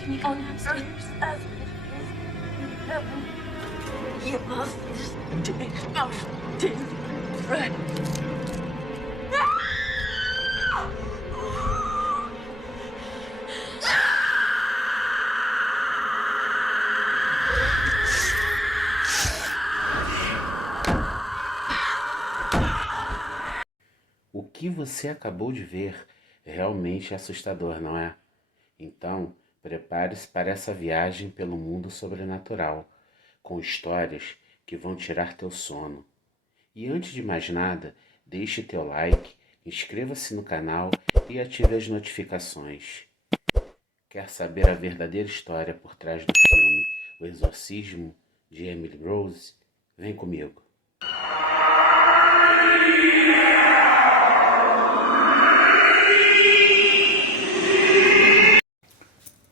Can you go downstairs? You must stay out of Fred. O que você acabou de ver realmente é assustador, não é? Então, prepare-se para essa viagem pelo mundo sobrenatural, com histórias que vão tirar teu sono. E antes de mais nada, deixe teu like, inscreva-se no canal e ative as notificações. Quer saber a verdadeira história por trás do filme O Exorcismo de Emily Rose? Vem comigo.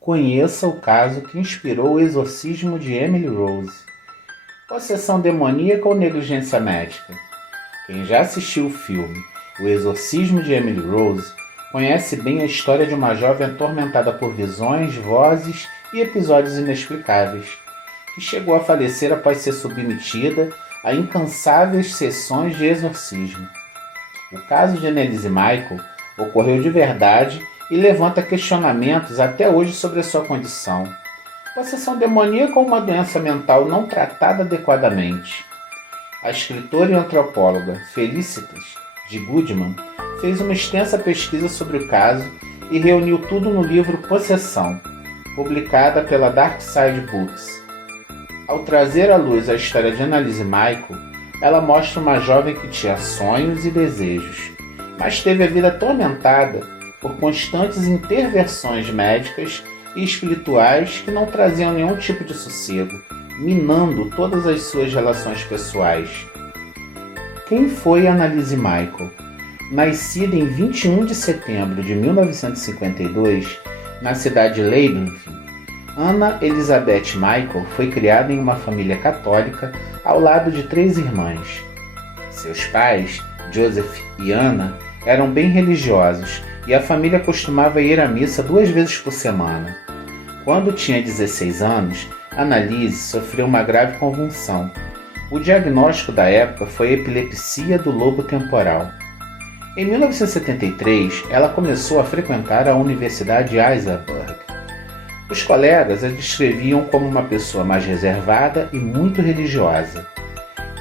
Conheça o caso que inspirou o exorcismo de Emily Rose. Possessão demoníaca ou negligência médica? Quem já assistiu o filme O Exorcismo de Emily Rose conhece bem a história de uma jovem atormentada por visões, vozes e episódios inexplicáveis, que chegou a falecer após ser submetida a incansáveis sessões de exorcismo. O caso de Annelise Michael ocorreu de verdade e levanta questionamentos até hoje sobre a sua condição. Possessão demoníaca ou uma doença mental não tratada adequadamente? A escritora e antropóloga Felicitas de Goodman fez uma extensa pesquisa sobre o caso e reuniu tudo no livro Possessão, publicada pela Dark Side Books. Ao trazer à luz a história de Annelise Michael, ela mostra uma jovem que tinha sonhos e desejos, mas teve a vida atormentada por constantes intervenções médicas e espirituais que não traziam nenhum tipo de sossego, minando todas as suas relações pessoais. Quem foi Annelise Michael? Nascida em 21 de setembro de 1952, na cidade de Leibnitz, Anna Elizabeth Michael foi criada em uma família católica ao lado de 3 irmãs. Seus pais, Joseph e Anna, eram bem religiosos e a família costumava ir à missa 2 vezes por semana. Quando tinha 16 anos, Annelise sofreu uma grave convulsão. O diagnóstico da época foi epilepsia do lobo temporal. Em 1973, ela começou a frequentar a Universidade de Heidelberg. Os colegas a descreviam como uma pessoa mais reservada e muito religiosa.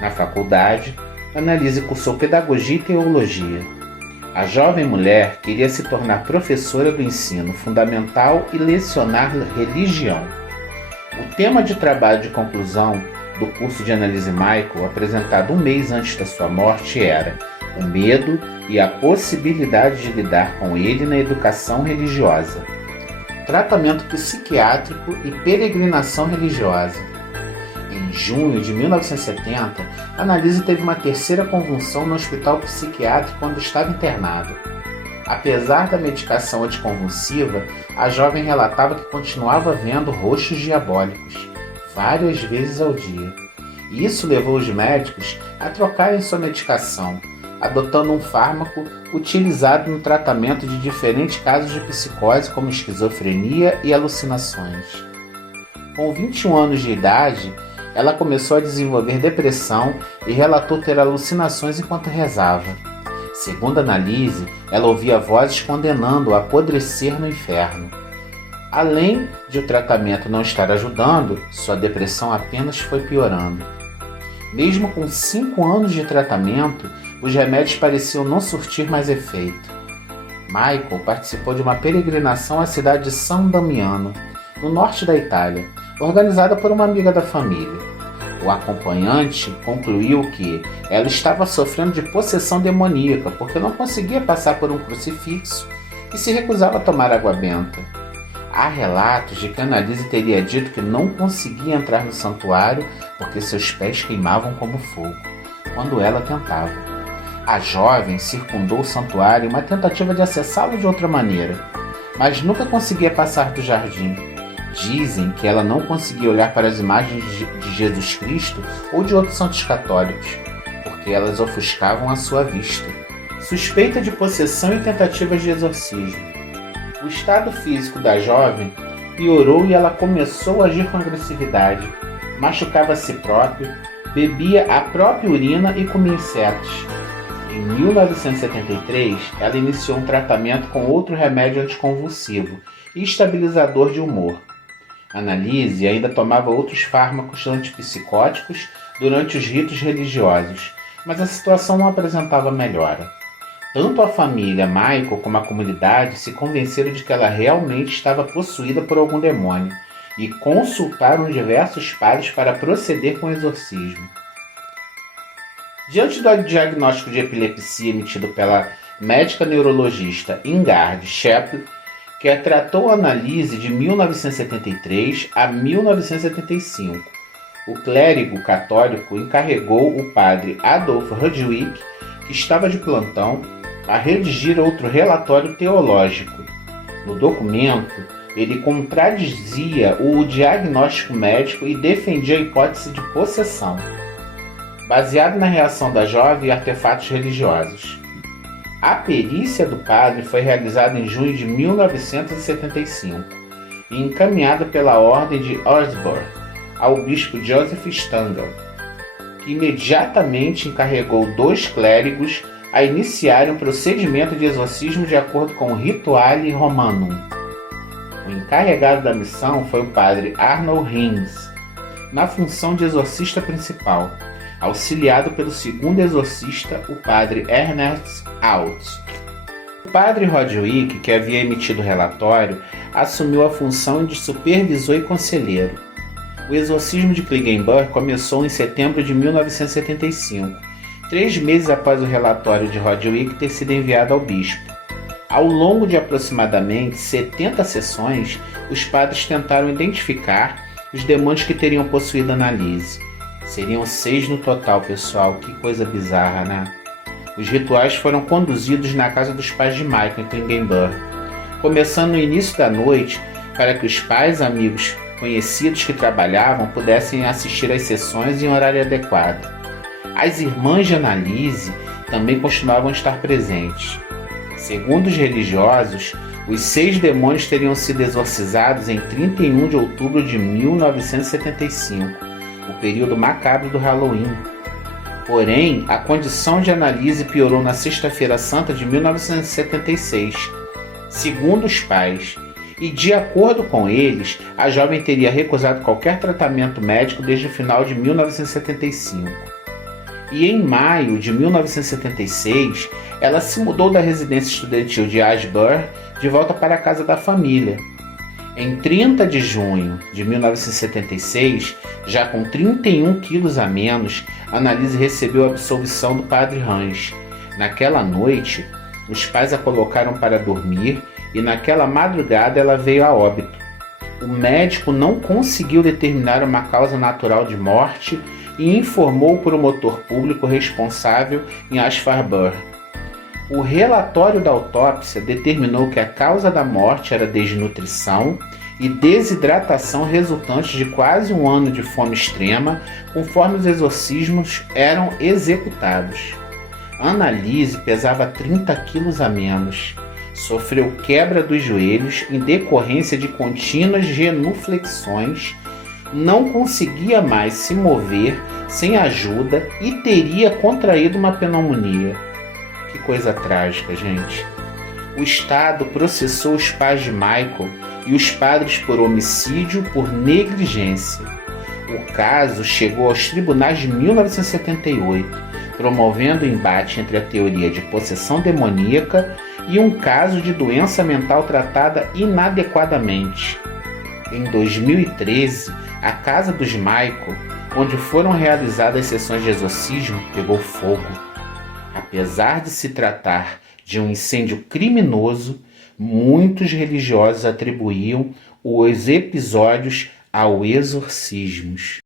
Na faculdade, Annelise cursou pedagogia e teologia. A jovem mulher queria se tornar professora do ensino fundamental e lecionar religião. O tema de trabalho de conclusão do curso de Annelise Michael, apresentado 1 mês antes da sua morte, era o medo e a possibilidade de lidar com ele na educação religiosa, tratamento psiquiátrico e peregrinação religiosa. Em junho de 1970, Annelise teve uma terceira convulsão no hospital psiquiátrico quando estava internada. Apesar da medicação anticonvulsiva, a jovem relatava que continuava vendo rostos diabólicos, várias vezes ao dia. E isso levou os médicos a trocarem sua medicação, adotando um fármaco utilizado no tratamento de diferentes casos de psicose como esquizofrenia e alucinações. Com 21 anos de idade, ela começou a desenvolver depressão e relatou ter alucinações enquanto rezava. Segundo Annelise, ela ouvia vozes condenando-a a apodrecer no inferno. Além de o tratamento não estar ajudando, sua depressão apenas foi piorando. Mesmo com 5 anos de tratamento, os remédios pareciam não surtir mais efeito. Michael participou de uma peregrinação à cidade de San Damiano, no norte da Itália, organizada por uma amiga da família. O acompanhante concluiu que ela estava sofrendo de possessão demoníaca porque não conseguia passar por um crucifixo e se recusava a tomar água benta. Há relatos de que Annelise teria dito que não conseguia entrar no santuário porque seus pés queimavam como fogo, quando ela tentava. A jovem circundou o santuário em uma tentativa de acessá-lo de outra maneira, mas nunca conseguia passar do jardim. Dizem que ela não conseguia olhar para as imagens de Jesus Cristo ou de outros santos católicos, porque elas ofuscavam a sua vista. Suspeita de possessão e tentativas de exorcismo. O estado físico da jovem piorou e ela começou a agir com agressividade. Machucava a si próprio, bebia a própria urina e comia insetos. Em 1973, ela iniciou um tratamento com outro remédio anticonvulsivo e estabilizador de humor. Annalise ainda tomava outros fármacos antipsicóticos durante os ritos religiosos, mas a situação não apresentava melhora. Tanto a família Michael como a comunidade se convenceram de que ela realmente estava possuída por algum demônio e consultaram diversos padres para proceder com o exorcismo. Diante do diagnóstico de epilepsia emitido pela médica neurologista Ingrid Sheppel, que tratou Annalise de 1973 a 1975, o clérigo católico encarregou o padre Adolf Rudwick, que estava de plantão, a redigir outro relatório teológico. No documento, ele contradizia o diagnóstico médico e defendia a hipótese de possessão, baseado na reação da jovem a artefatos religiosos. A perícia do padre foi realizada em junho de 1975 e encaminhada pela Ordem de Augsburg ao bispo Joseph Stangl, que imediatamente encarregou 2 clérigos a iniciarem um procedimento de exorcismo de acordo com o Rituale Romanum. O encarregado da missão foi o padre Arnold Hinz, na função de exorcista principal, auxiliado pelo segundo exorcista, o padre Ernest Alt. O padre Rudwick, que havia emitido o relatório, assumiu a função de supervisor e conselheiro. O exorcismo de Klingenberg começou em setembro de 1975, 3 meses após o relatório de Rudwick ter sido enviado ao bispo. Ao longo de aproximadamente 70 sessões, os padres tentaram identificar os demônios que teriam possuído Annalise. Seriam 6 no total, pessoal. Que coisa bizarra, né? Os rituais foram conduzidos na casa dos pais de Michael, em Klingenberg, começando no início da noite para que os pais, amigos, conhecidos que trabalhavam pudessem assistir às sessões em horário adequado. As irmãs de Annalise também costumavam estar presentes. Segundo os religiosos, os 6 demônios teriam sido exorcizados em 31 de outubro de 1975, o período macabro do Halloween. Porém, a condição de Annalise piorou na Sexta-feira Santa de 1976, segundo os pais, e de acordo com eles, a jovem teria recusado qualquer tratamento médico desde o final de 1975. E em maio de 1976, ela se mudou da residência estudantil de Augsburg de volta para a casa da família. Em 30 de junho de 1976, já com 31 quilos a menos, Annalise recebeu a absolvição do padre Hans. Naquela noite, os pais a colocaram para dormir e naquela madrugada ela veio a óbito. O médico não conseguiu determinar uma causa natural de morte e informou o promotor público responsável em Aschaffenburg. O relatório da autópsia determinou que a causa da morte era desnutrição e desidratação resultantes de quase 1 ano de fome extrema, conforme os exorcismos eram executados. Annalise pesava 30 quilos a menos. Sofreu quebra dos joelhos em decorrência de contínuas genuflexões, não conseguia mais se mover sem ajuda e teria contraído uma pneumonia. Que coisa trágica, gente. O Estado processou os pais de Michael e os padres por homicídio por negligência. O caso chegou aos tribunais de 1978, promovendo o embate entre a teoria de possessão demoníaca e um caso de doença mental tratada inadequadamente. Em 2013, a casa dos Michael, onde foram realizadas sessões de exorcismo, pegou fogo. Apesar de se tratar de um incêndio criminoso, muitos religiosos atribuíam os episódios ao exorcismos.